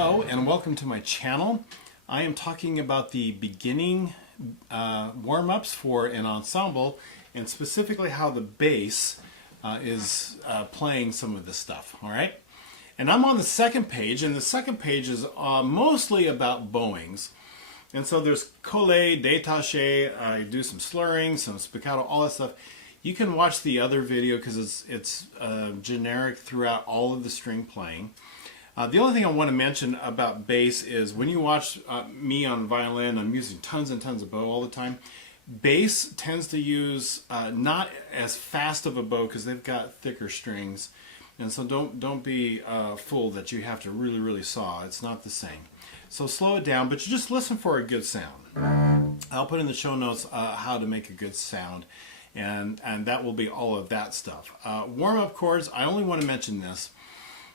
Hello and welcome to my channel. I am talking about the beginning warm-ups for an ensemble and specifically how the bass is playing some of this stuff. All right, and I'm on the second page, and the second page is mostly about bowings. And so there's collé, détaché, I do some slurring, some spiccato, all that stuff. You can watch the other video because it's generic throughout all of the string playing. The only thing I want to mention about bass is when you watch me on violin, I'm using tons and tons of bow all the time. Bass tends to use not as fast of a bow because they've got thicker strings, and so don't be fooled that you have to really saw. It's not the same. So slow it down, but you just listen for a good sound. I'll put in the show notes how to make a good sound, and that will be all of that stuff. Warm-up chords, I only want to mention this.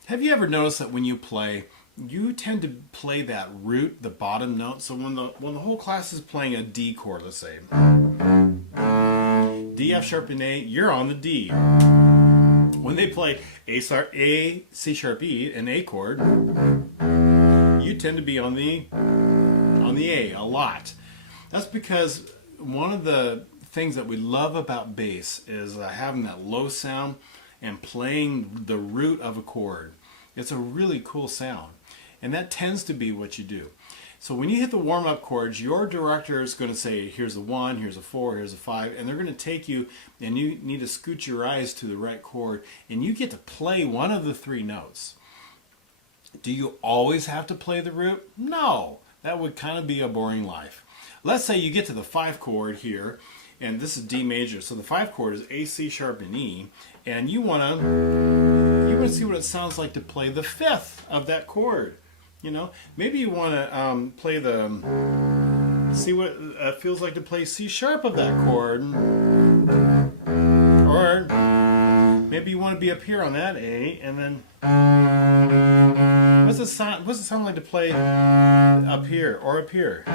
Have you ever noticed that when you play, you tend to play that root, the bottom note? So when the whole class is playing a D chord, let's say, D, F sharp, and A, you're on the D. When they play A, C sharp, E, an A chord, you tend to be on the A a lot. That's because one of the things that we love about bass is having that low sound and playing the root of a chord. It's a really cool sound, and that tends to be what you do. So when you hit the warm-up chords, your director is going to say, here's a 1, here's a 4, here's a 5, and they're going to take you, and you need to scoot your eyes to the right chord, and you get to play one of the 3 notes. Do you always have to play the root? No, that would kind of be a boring life. Let's say you get to the 5 chord here, and this is D major, so the 5 chord is A, C sharp, and E, and you want to see what it sounds like to play the 5th of that chord. You know, maybe you want to play see what it feels like to play C sharp of that chord, or maybe you want to be up here on that A, and then what's it sound like to play up here or up here?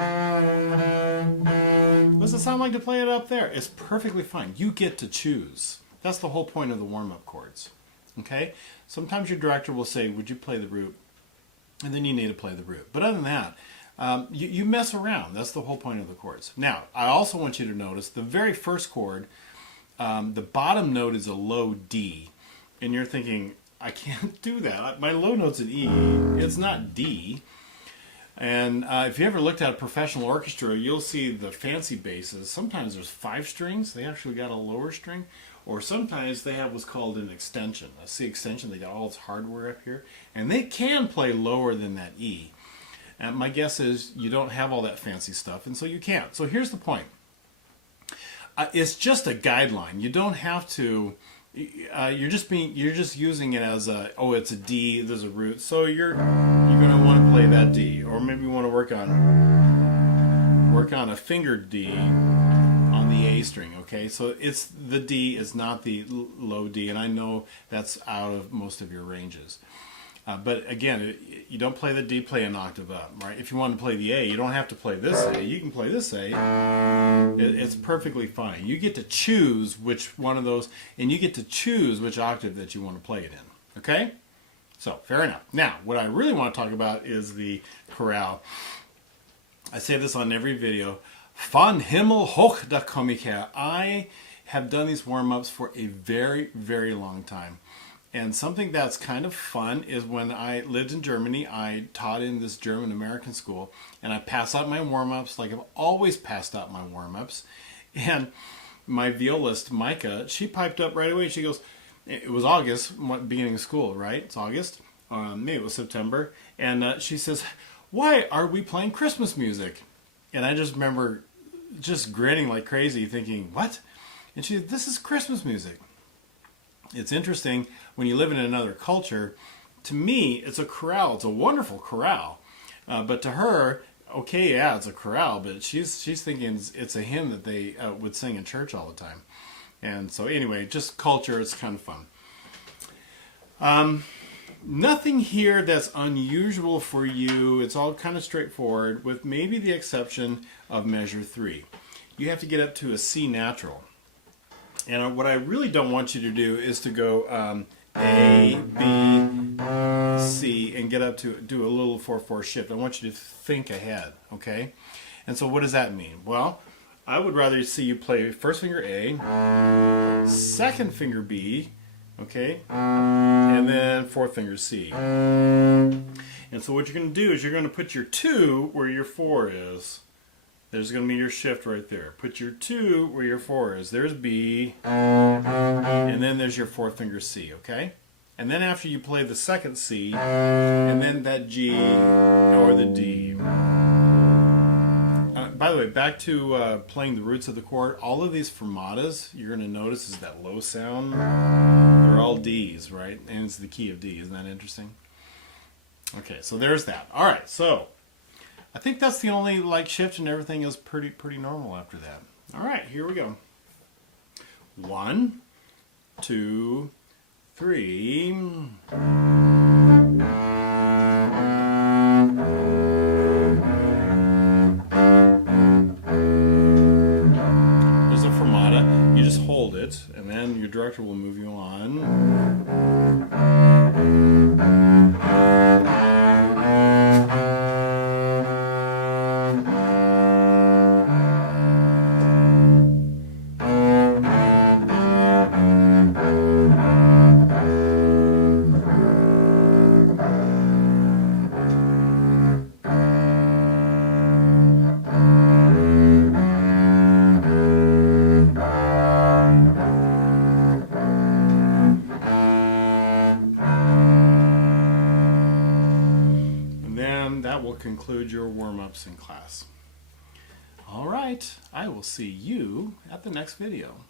What's it sound like to play it up there? It's perfectly fine. You get to choose. That's the whole point of the warm-up chords. Okay? Sometimes your director will say, would you play the root? And then you need to play the root. But other than that, you mess around. That's the whole point of the chords. Now, I also want you to notice the very first chord, the bottom note is a low D. And you're thinking, I can't do that. My low note's an E. It's not D. And if you ever looked at a professional orchestra, you'll see the fancy basses. Sometimes there's 5 strings. They actually got a lower string. Or sometimes they have what's called an extension. A C extension. They got all this hardware up here. And they can play lower than that E. And my guess is you don't have all that fancy stuff, and so you can't. So here's the point. It's just a guideline. You don't have to... you're just using it as a, oh, it's a D, there's a root, so you're going to want to play that D, or maybe you want to work on a fingered D on the A string. Okay, so it's the D is not the low D, and I know that's out of most of your ranges. But again, you don't play the D, play an octave up, right? If you want to play the A, you don't have to play this A. You can play this A. It's perfectly fine. You get to choose which one of those, and you get to choose which octave that you want to play it in. Okay? So, fair enough. Now, what I really want to talk about is the chorale. I say this on every video. Von Himmel hoch da komm ich her. I have done these warm-ups for a very long time. And something that's kind of fun is when I lived in Germany, I taught in this German-American school, and I pass out my warm-ups like I've always passed out my warm-ups. And my violist, Micah, she piped up right away. She goes, it was August, beginning of school, right? It's August. Maybe it was September. And she says, why are we playing Christmas music? And I just remember just grinning like crazy, thinking, what? And she said, this is Christmas music. It's interesting when you live in another culture. To me, it's a chorale. It's a wonderful chorale. But to her, okay, yeah, it's a chorale, but she's thinking it's a hymn that they would sing in church all the time. And so anyway, just culture, it's kind of fun. Nothing here that's unusual for you. It's all kind of straightforward, with maybe the exception of measure 3. You have to get up to a C natural. And what I really don't want you to do is to go A, B, C, and can get up to do a little 4/4 shift. I want you to think ahead, okay? And so what does that mean? Well, I would rather see you play first finger A, second finger B, okay, and then fourth finger C. And so what you're going to do is you're going to put your 2 where your 4 is. There's going to be your shift right there. Put your 2 where your 4 is. There's B, and then there's your fourth finger C, okay? And then after you play the second C, and then that G or the D. By the way, back to playing the roots of the chord, all of these fermatas, you're going to notice is that low sound. They're all Ds, right? And it's the key of D. Isn't that interesting? Okay, so there's that. All right, so I think that's the only like shift, and everything is pretty normal after that. All right, here we go. 1, 2, 3. There's a fermata. You just hold it, and then your director will move you on. That will conclude your warm-ups in class. All right, I will see you at the next video.